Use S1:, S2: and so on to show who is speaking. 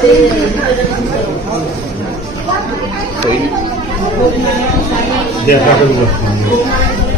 S1: Koy Diya rade mwa Koy